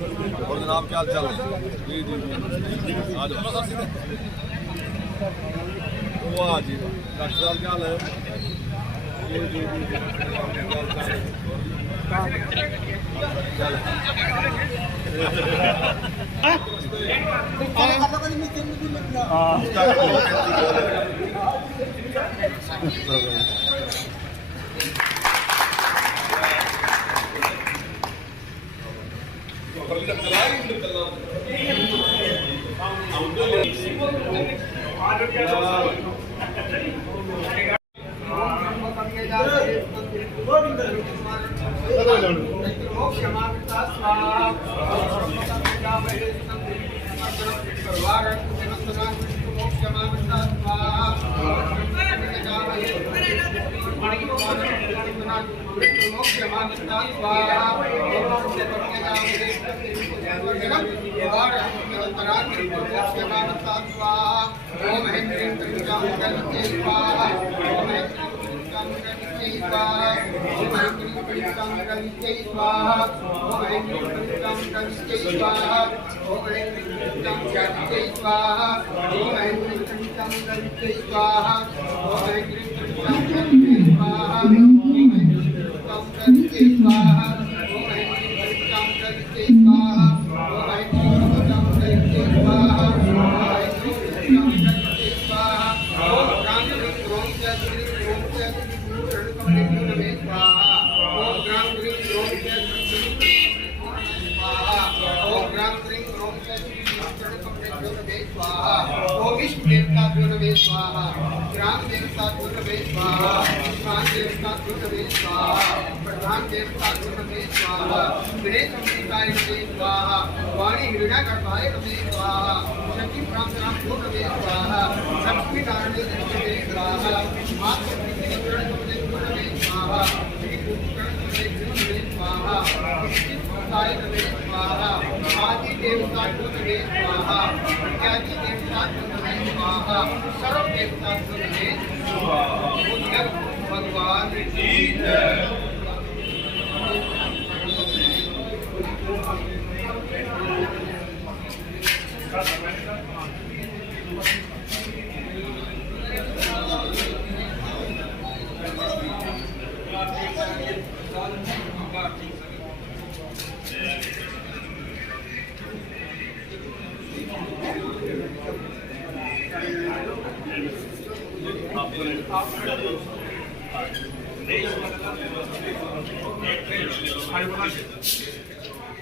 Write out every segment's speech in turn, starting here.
और जनाब क्या हाल चाल है? जी जी जी आ जाओ सर सीधे। वाह जी डॉक्टर साहब क्या हाल है? जी जी जी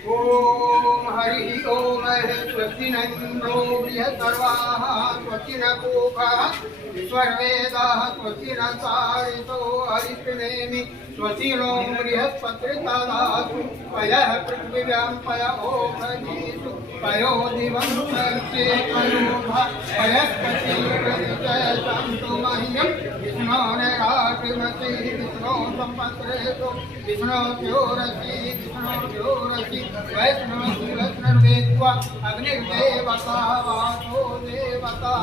ओम हरि ओम स्वस्तिनन्दो बृहत्सर्वाः स्वस्तिनपूषः विश्ववेदाः स्वस्तिनसारितो हरिष्णेमि स्वस्तिनो बृहस्पतिर्दधातु पयः पृथिव्यां पय ओषधीषु पयो दिवं सर्वे पयोभः पयस्पतिर्वरिजयन्तु मह्यं विष्णोर्नाशिमति विष्णो सम्पत्रेषु विष्णोद्योरसि विष्णोद्योरसि वैष्णवैष्णवेत्वा अग्निर्देवता वासो देवता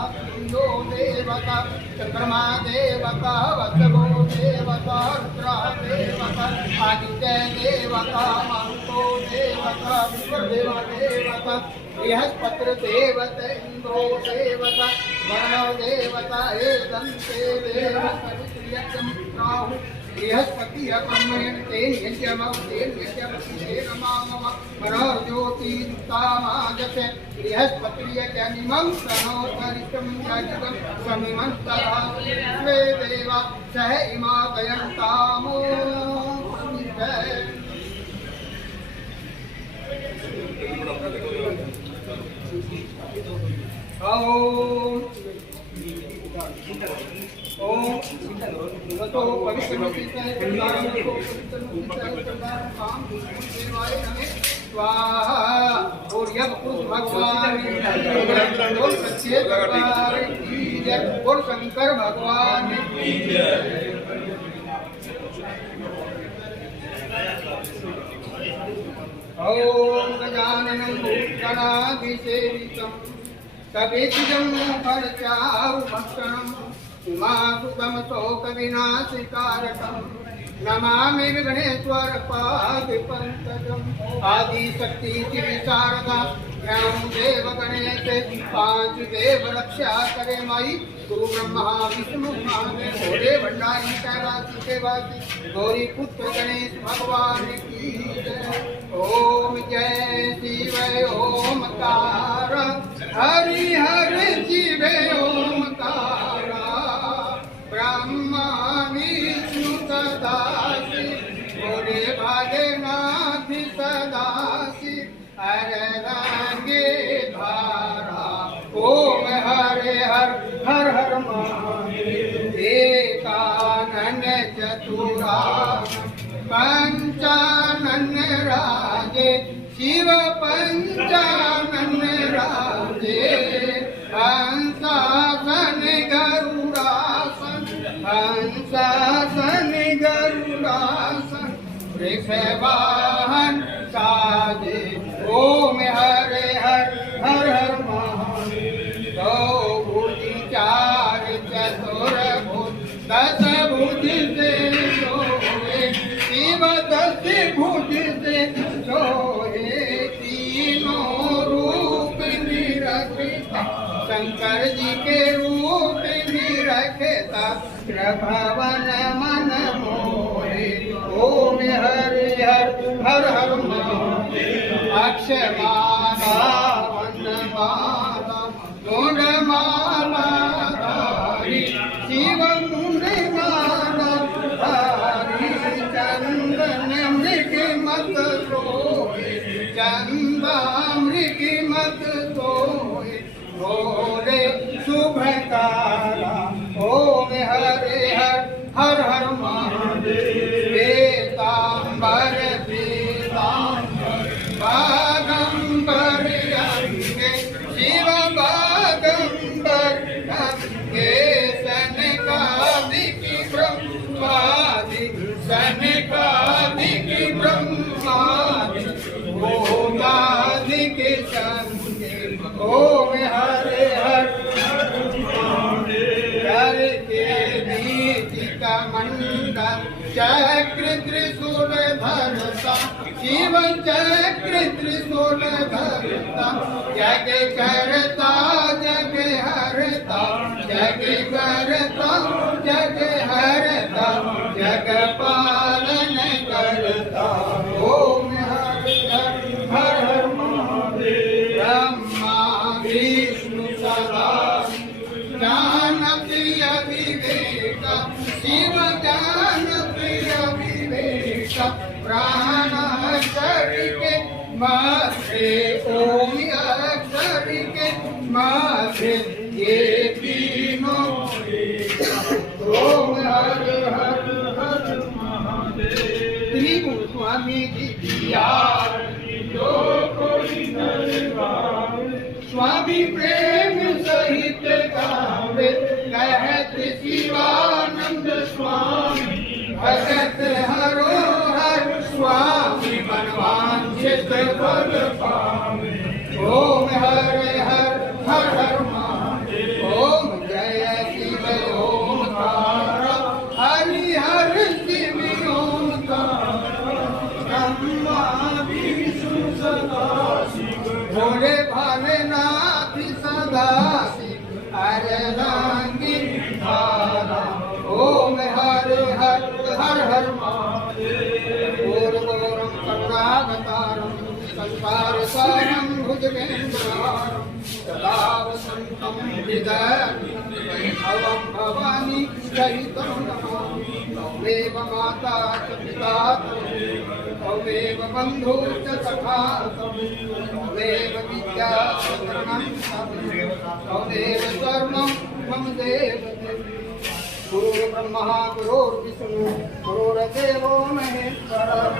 यो देवता चन्द्रमा देवता वसवो देवता रुद्रा देवता आदित्य देवता मारुतो देवता विश्वदेव देवता बृहस्पति देवता इंद्रो देवता वर्णो देवता एदंते देवता राहु बृहस्पति अपमेन तेन यज्ञमवतेन यज्ञपतिते नमामः मनोज्योतिरुक्तामाजते बृहस्पति यज्ञनिमं प्रणोतरितं यज्ञं समिमन्तरा स्वे देवा सह इमा दयन्तामो ओम तो पवित्र स्वाहा और यह भगवान और शंकर भगवान ओम गजाननं भूषणाभिषेकितं कपितं फलचारुभक्षणम् उमासुतं शोकविनाशकारकं नमामि विघ्नेश्वर पाद पंकजम आदिशक्ति शारदा ज्ञान देव गणेश पांच देव रक्षा करे माई गुरु ब्रह्मा विष्णु महादेव भोले भंडारी कैलाशी के वासी गौरी पुत्र गणेश भगवान की जय। ओम जय शिव ओमकार हरि हरि शिव ओमकार ब्रह्मा विष्णु सदाशिव भोले भालेनाथ सदाशिव हर रंगे धारा ओम हरे हर हर हर महादेव एकानन चतुरानन पंचानन राजे शिव पंचानन राजे हंसासन गरुड़ासन हंसासन गरुड़ासन वृषवाहन साजे ओम हरे हर हर हर महादेव दो भुज चार चतुर भुज दस भुज से सोए शिव दस भुज से सोए तीनों रूप निरखता शंकर जी के रूप निरखता प्रभवन मन मोहे ओम हरि हर हर हर महादेव अक्षमाला वनमाला गुणमाला धारी शिव मुंडमाला धारी चंदन मृग मत सोए चंदा मृग मत सोए भोले शुभकारा ओम हरे हर हर हर महादेव पीतांबर पीतांबर बागंबर गंगे शिव बागंबर गंगे सनकादिक ब्रह्मादि सनकादिक ब्रह्मादि भूतादिक संगे ओम हरे हर करके नीति का मंडल चक्र त्रिशूल धरता शिव चक्र त्रिशूल धरता जग करता जग हरता जग करता जग हरता जग पालन करता ओम हरि हर हर हर महादेव ब्रह्मा विष्णु सदा ज्ञान प्रिय विवेक शिव ज्ञान प्रिय विवेक प्राण अक्षर के माथे ओम अक्षर के माथे ये तीनों ओम हर हर हर महादेव त्रिभुवन स्वामी जी दिया जो कोई दरबार स्वामी प्रेम सहित गावे कहत शिवानंद स्वामी भगत हरो हर स्वामी मनवांछित फल पावे ओम हरे हर हर हर महादेव ओम जय शिव ओमकार हरि हर शिव ओमकार ब्रह्मा विष्णु सदाशिव भोले भालेनाथ सदाशिव हरे रंगी धारा ओम हरे हर हर हर महादेव पूर्वोरम करुणावतारम संसार सारम भुजगेन्द्रहारम सदा वसंतम हृदय भवम भवानी सहितं नमामि तमेव माता च पिता तमेव बन्धु च सखा तमेव विद्या शरणं तमेव शरणं मम देव गुरु ब्रह्मा गुरुर्विष्णु गुरुर्देवो महेश्वरः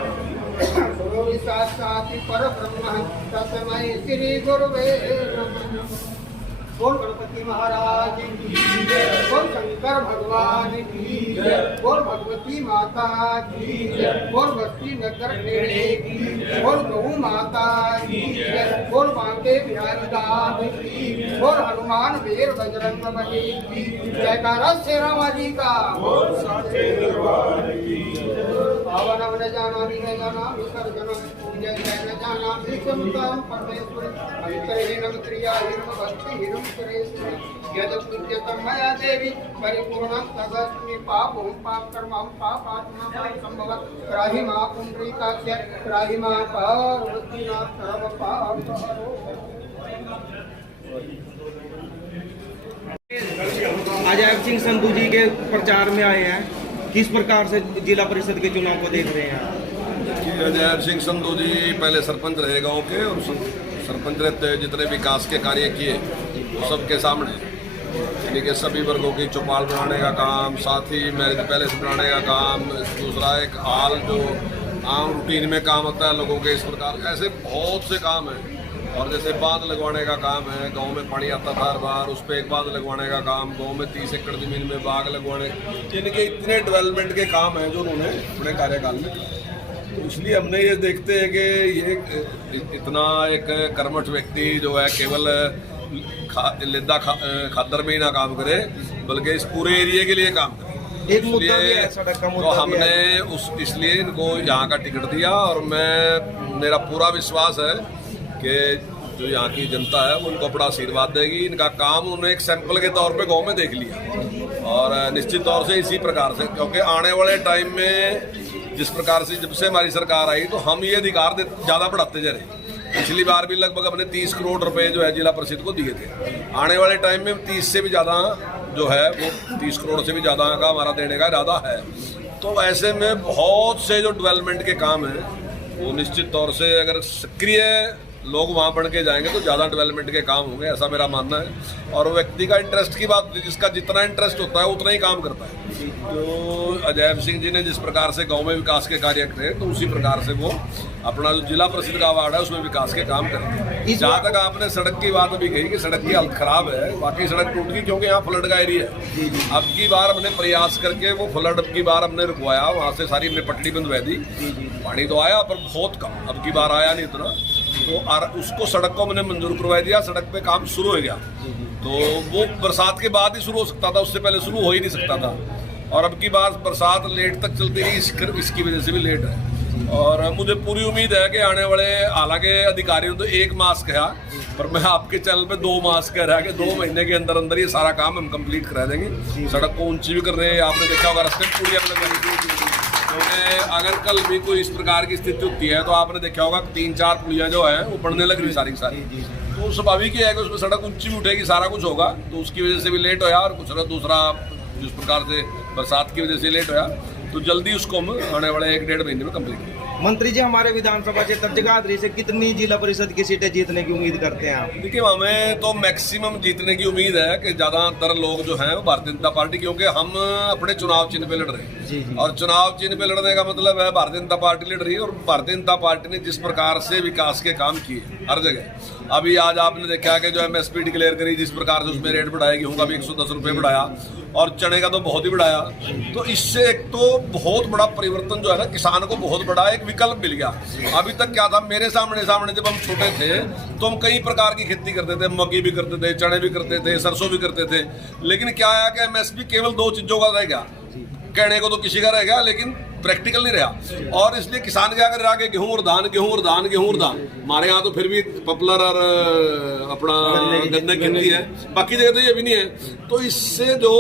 गुरु साक्षात् परब्रह्म तस्मै श्री गुरुवे नमः बोल गणपति महाराज की जय, बोल शंकर भगवान की जय, बोल भगवती माता की जय, बोल बस्ती नगर खेड़े की, बोल गौ माता की जय, बोल बांके बिहारी दास की, बोल हनुमान वीर बजरंग बली की, जयकारा शेरावाली का, बोल साचे दरबार की पावन न जाना विनय जाना विसर्जन जय जय न जाना विष्णुतम परमेश्वर अंतरहीनम क्रियाहीनम भक्तिहीनम सुरेश्वर यद पूज्यतम मया देवी परिपूर्णं तदस्मि पापं पाप कर्मं पापात्मा संभवत् त्राहि मां पुंडरीकाक्ष त्राहि मां पार्वतीनाथ सर्व पाप हरो। अजय सिंह संधू जी के प्रचार में आए हैं, किस प्रकार से जिला परिषद के चुनाव को देख रहे हैं? अजय सिंह संधू जी पहले सरपंच रहे गांव के, और सरपंच रहते हुए जितने विकास के कार्य किए वो सबके सामने, यानी कि सभी वर्गों की चौपाल बनाने का काम, साथ ही मैरिज पैलेस बनाने का काम, दूसरा एक हाल जो आम रूटीन में काम होता है लोगों के, इस प्रकार ऐसे बहुत से काम हैं। और जैसे बांध लगवाने का काम है, गांव में पानी आता था हर बार, उस पर एक बांध लगवाने का काम, गांव में 30 एकड़ जमीन में बाग लगवाने, जिनके इतने डेवलपमेंट के काम हैं जो उन्होंने अपने कार्यकाल में किए। तो इसलिए हमने ये देखते हैं कि ये इतना एक कर्मठ व्यक्ति जो है केवल लिद्दा खादर में ही ना काम करे, बल्कि इस पूरे एरिया के लिए काम करे। एक मुद्दा भी है, सड़क का मुद्दा तो हमने इसलिए इनको यहाँ का टिकट दिया, और मेरा पूरा विश्वास है कि जो यहाँ की जनता है वो इनको बड़ा आशीर्वाद देगी। इनका काम उन्होंने एक सैंपल के तौर पे गांव में देख लिया, और निश्चित तौर से इसी प्रकार से, क्योंकि आने वाले टाइम में जिस प्रकार से जब से हमारी सरकार आई तो हम ये अधिकार ज़्यादा बढ़ाते जा रहे। पिछली बार भी लगभग हमने 30 करोड़ रुपए जो है जिला परिषद को दिए थे, आने वाले टाइम में 30 से भी ज़्यादा जो है वो 30 करोड़ से भी ज़्यादा का हमारा देने का इरादा है। तो ऐसे में बहुत से जो डेवलपमेंट के काम हैं वो निश्चित तौर से अगर सक्रिय लोग वहाँ बढ़ के जाएंगे तो ज़्यादा डेवलपमेंट के काम होंगे, ऐसा मेरा मानना है। और व्यक्ति का इंटरेस्ट की बात, जिसका जितना इंटरेस्ट होता है उतना ही काम करता है। तो अजय सिंह जी ने जिस प्रकार से गांव में विकास के कार्य करे, तो उसी प्रकार से वो अपना जो जिला परिषद का वार्ड है उसमें विकास के काम करेंगे। जहाँ तक आपने सड़क की बात अभी कही कि सड़क की हालत खराब है, बाकी सड़क टूट गई क्योंकि यहाँ फ्लड का एरिया है। अब की बार हमने प्रयास करके वो फ्लड अब की बार हमने रुकवाया, वहाँ से सारी हमने पटड़ी बंधवा दी। पानी तो आया पर बहुत कम, अब की बार आया नहीं इतना, तो उसको सड़क को मैंने मंजूर करवा दिया, सड़क पे काम शुरू हो गया। तो वो बरसात के बाद ही शुरू हो सकता था, उससे पहले शुरू हो ही नहीं सकता था। और अब की बार बरसात लेट तक चलती रही, इसकी वजह से भी लेट है। और मुझे पूरी उम्मीद है कि आने वाले, हालांकि अधिकारियों तो 1 मास कहा, पर मैं आपके चैनल पे 2 मास कह रहा है कि 2 महीने के अंदर अंदर ये सारा काम हम कंप्लीट करा देंगे। सड़क को ऊंची भी कर रहे हैं, आपने देखा होगा रास्ते में पूरी अपने क्योंकि अगर कल भी कोई इस प्रकार की स्थिति होती है तो आपने देखा होगा 3-4 पुलियाँ जो है वो बढ़ने लग रही सारी की सारी। तो स्वाभाविक ही है कि उसमें सड़क ऊंची भी उठेगी, सारा कुछ होगा, तो उसकी वजह से भी लेट होया। और कुछ दूसरा जिस प्रकार से बरसात की वजह से लेट होया, तो जल्दी उसको हम आने वाले 1-1.5 महीने में कंप्लीट करेंगे। मंत्री जी, हमारे विधानसभा क्षेत्र जगाधरी से कितनी जिला परिषद की सीटें जीतने की उम्मीद करते हैं आप? देखिए, हमें तो मैक्सिमम जीतने की उम्मीद है कि ज़्यादातर लोग जो हैं वो भारतीय जनता पार्टी, क्योंकि हम अपने चुनाव चिन्ह पे लड़ रहे हैं। और चुनाव चिन्ह पे लड़ने का मतलब है भारतीय जनता पार्टी लड़ रही है। और भारतीय जनता पार्टी ने जिस प्रकार से विकास के काम किए हर जगह, अभी आज आपने देखा कि जो MSP डिक्लेयर करी, जिस प्रकार से उसमें रेट बढ़ाया, गेहूं का भी 110 रुपये बढ़ाया, और चने का तो बहुत ही बढ़ाया। तो इससे एक तो बहुत बड़ा परिवर्तन जो है ना, किसान को बहुत बड़ा एक विकल्प मिल गया। अभी तक क्या था, मेरे सामने जब हम छोटे थे तो हम कई प्रकार की खेती करते थे, मक्की भी करते थे, चने भी करते थे, सरसों भी करते थे। लेकिन क्या आया कि MSP केवल 2 चीजों का रह गया, कहने को तो किसी का रह गया लेकिन प्रैक्टिकल नहीं रहा। और इसलिए किसान क्या कर रहा है कि गेहूं और धान, गेहूं और धान, गेहूं और धान। हमारे यहाँ तो फिर भी पॉपुलर और अपना गन्ने की खेती है, बाकी जगह तो ये भी नहीं है। तो इससे जो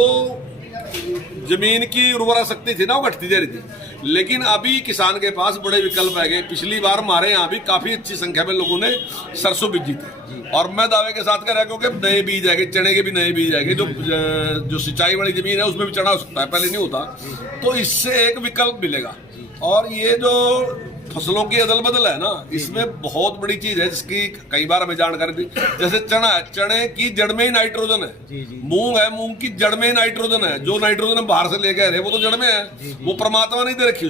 जमीन की उर्वरा शक्ति थी ना वो घटती जा रही थी। लेकिन अभी किसान के पास बड़े विकल्प आ गए। पिछली बार हमारे यहाँ भी काफी अच्छी संख्या में लोगों ने सरसों बीज थे, और मैं दावे के साथ कह रहा हूँ क्योंकि नए बीज आएंगे, चने के भी नए बीज आएंगे। जो सिंचाई वाली जमीन है उसमें भी चना हो सकता है, पहले नहीं होता। तो इससे एक विकल्प मिलेगा। और ये जो फसलों की अदल बदल है ना, इसमें बहुत बड़ी चीज है जिसकी कई बार हमें जानकारी दी। जैसे चना है, चने की जड़ में ही नाइट्रोजन है। मूंग है, मूंग की जड़ में ही नाइट्रोजन है। जो नाइट्रोजन हम बाहर से लेके आ रहे वो तो जड़ में है, वो परमात्मा नहीं दे रखी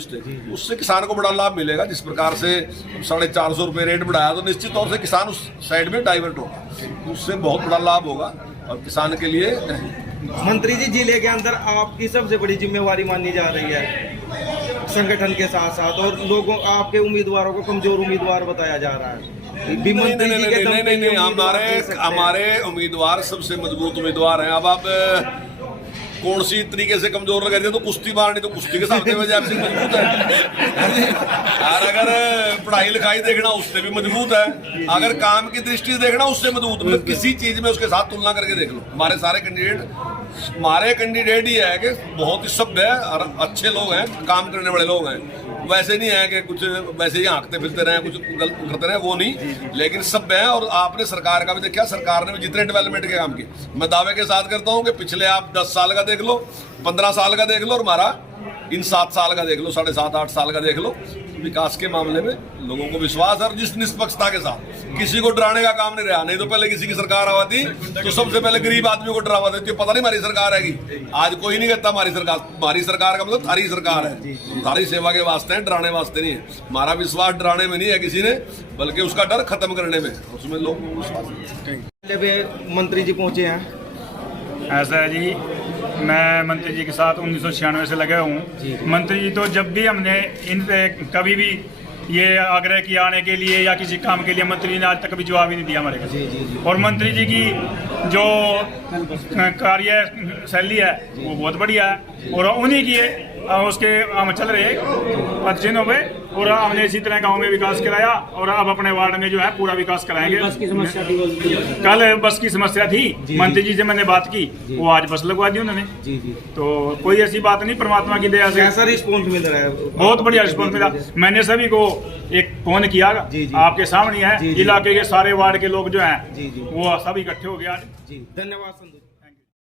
उससे किसान को बड़ा लाभ मिलेगा। जिस प्रकार से 450 रुपये रेट बढ़ाया तो निश्चित तौर से किसान उस साइड में डाइवर्ट होगा, उससे बहुत बड़ा लाभ होगा। और किसान के लिए मंत्री जी, जिले के अंदर आपकी सबसे बड़ी जिम्मेवारी मानी जा रही है संगठन के साथ साथ, और लोगों आपके उम्मीदवारों को कमजोर उम्मीदवार बताया जा रहा है। भी मंत्री जी के दम पे ये उम्मीदवार दे सकते हैं। हमारे उम्मीदवार सबसे मजबूत उम्मीदवार हैं। अब आप कौन सी तरीके से कमजोर लगा दिया, तो कुश्ती मारनी, तो कुश्ती के सामने में जैब सिंह मजबूत है। और अगर पढ़ाई लिखाई देखना उससे भी मजबूत है, अगर काम की दृष्टि से देखना उससे मजबूत, मतलब किसी चीज में उसके साथ तुलना करके देख लो। हमारे कैंडिडेट ही है कि बहुत ही सभ्य है और अच्छे लोग हैं, काम करने वाले लोग हैं। वैसे नहीं है कि कुछ वैसे ही हाँकते फिरते रहे, कुछ गलत करते रहे, वो नहीं, लेकिन सभ्य है। और आपने सरकार का भी देखा, सरकार ने भी जितने डेवलपमेंट के काम किए, मैं दावे के साथ करता हूँ कि पिछले आप 10 साल का देख लो, 15 साल का देख लो, और हमारा इन 7 साल का देख लो, 7.5-8 साल का देख लो, विकास के मामले में लोगों को विश्वास है। और जिस निष्पक्षता के साथ, किसी को डराने का काम नहीं रहा। नहीं तो पहले किसी की सरकार आती तो सबसे पहले गरीब आदमी को डरावा देती, पता नहीं हमारी सरकार आएगी। आज कोई नहीं कहता हमारी सरकार का मतलब थारी सरकार है, थारी सेवा के वास्ते है, डराने वास्ते नहीं है। हमारा विश्वास डराने में नहीं है किसी ने, बल्कि उसका डर खत्म करने में, उसमें लोग विश्वास। मंत्री जी पहुंचे हैं। ऐसा है जी, मैं मंत्री जी के साथ 1996 से लगे हूँ। मंत्री जी तो जब भी हमने इनसे कभी भी ये आग्रह किया आने के लिए या किसी काम के लिए, मंत्री जी ने आज तक कभी जवाब ही नहीं दिया हमारे को। और मंत्री जी की जो कार्यशैली है वो बहुत बढ़िया है, और उन्हीं की उसके हम चल रहे पदचिन्हों पे, और हमने इसी तरह गांव में विकास कराया, और अब अपने वार्ड में जो है पूरा विकास कराएंगे। बस की समस्या थी, कल बस की समस्या थी, मंत्री जी से मैंने बात की, वो आज बस लगवा दी उन्होंने। तो कोई ऐसी बात नहीं, परमात्मा की दया से कैसा रिस्पॉन्स मिल रहा है? बहुत बढ़िया रिस्पॉन्स मिला। मैंने सभी को एक फोन किया, आपके सामने है, इलाके के सारे वार्ड के लोग जो हैं वो सब इकट्ठे हो गए आज। धन्यवाद संधू।